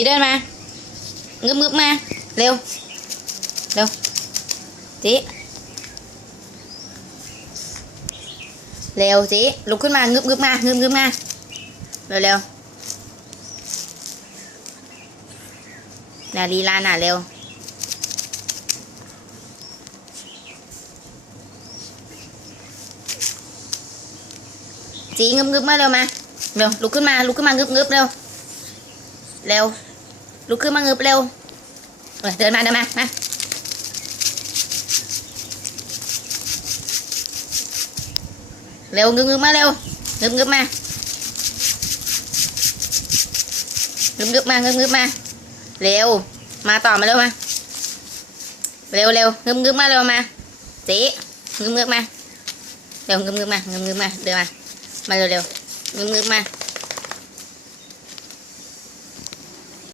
จีเดินมาเงึบมาเร็วเร็วจีเร็วจีลุกขึ้นมาเงึบมาเงึบมาเร็วนาลีลาน่ะเร็วจีเงึบมาเร็วมาเร็วลุกขึ้นมาเงึบเร็วลุกขึ้นมาเงึบเร็วเดินมามาเร็วเงึบมาเร็วเงึบมาเงึบมาเร็วมาต่อมาเร็วมาเร็วเงึบมาเร็วมาจีเงึบมาเร็วเงึบมาเดินมาเร็วเงึบมา